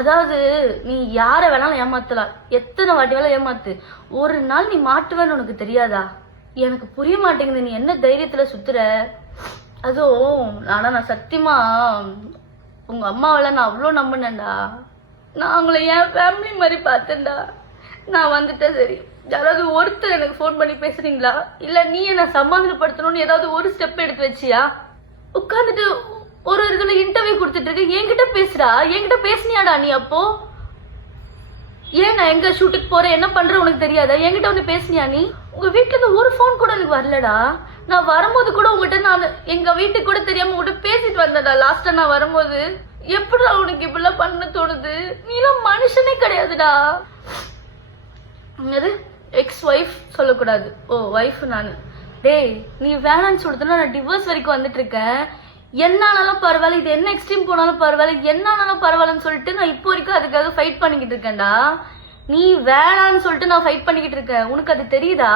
அதாவது நீ யாரை வேணாலும் ஏமாத்தலாம், எத்தனை வாட்டி வேணாலும் ஏமாத்து, ஒரு நாள் நீ மாட்டுவேன்னு உனக்கு தெரியாதா? எனக்கு புரிய மாட்டேங்குது நீ என்ன தைரியத்துல சுத்துற. அதுவும் நான் சத்தியமா உங்க அம்மாவெல்லாம் நான் அவ்வளோ நம்பினேன்டா. நான் அவங்கள என் ஃபேமிலி மாதிரி பார்த்தேன்டா. நான் வந்துட்டேன். சரி, யாராவது ஒருத்தர் எனக்கு ஃபோன் பண்ணி பேசுறீங்களா, இல்ல நீ என்ன சமாதானப்படுத்தணும்னு ஏதாவது ஒரு ஸ்டெப் எடுத்து வச்சியா? உட்காந்துட்டு ஒரு இதுல இன்டர்வியூ கொடுத்துட்டு இருக்கு, என்கிட்ட பேசுறா. என்கிட்ட பேசுனியாடா நீ? அப்போ ஏன் நான் எங்க ஷூட்டுக்கு போறேன் என்ன பண்ற உனக்கு தெரியாதா? என்கிட்ட வந்து பேசுனியா நீ? உங்க வீட்டுல இருந்து ஒரு ஃபோன் கூட எனக்கு வரலடா. நான் வரும்போது கூட உங்ககிட்ட நான் எங்க வீட்டுக்கு கூட தெரியாம உங்ககிட்ட பேசிட்டு வந்தேன்டா. லாஸ்டா நான் வரும்போது எப்படிடா உனக்கு இப்படிலாம் பண்ண தோணுது? நீலாம் மனுஷனே கிடையாதுடா. என்னது எக்ஸ் ஒய்ஃப் சொல்லக்கூடாது, ஓ ஒய்ஃப் நானு. டேய், நீ வேணான்னு சொல்றதுன்னா நான் டிவோர்ஸ் வரைக்கும் வந்துட்டு இருக்கேன். என்னானாலும் பரவாயில்ல, இது என்ன எக்ஸ்ட்ரீம் போனாலும் பரவாயில்ல, என்னானாலும் பரவாயில்லன்னு சொல்லிட்டு நான் இப்போ வரைக்கும் அதுக்காக ஃபைட் பண்ணிக்கிட்டு இருக்கேன்டா. நீ வேணான்னு சொல்லிட்டு நான் ஃபைட் பண்ணிக்கிட்டு இருக்கேன். உனக்கு அது தெரியுதா?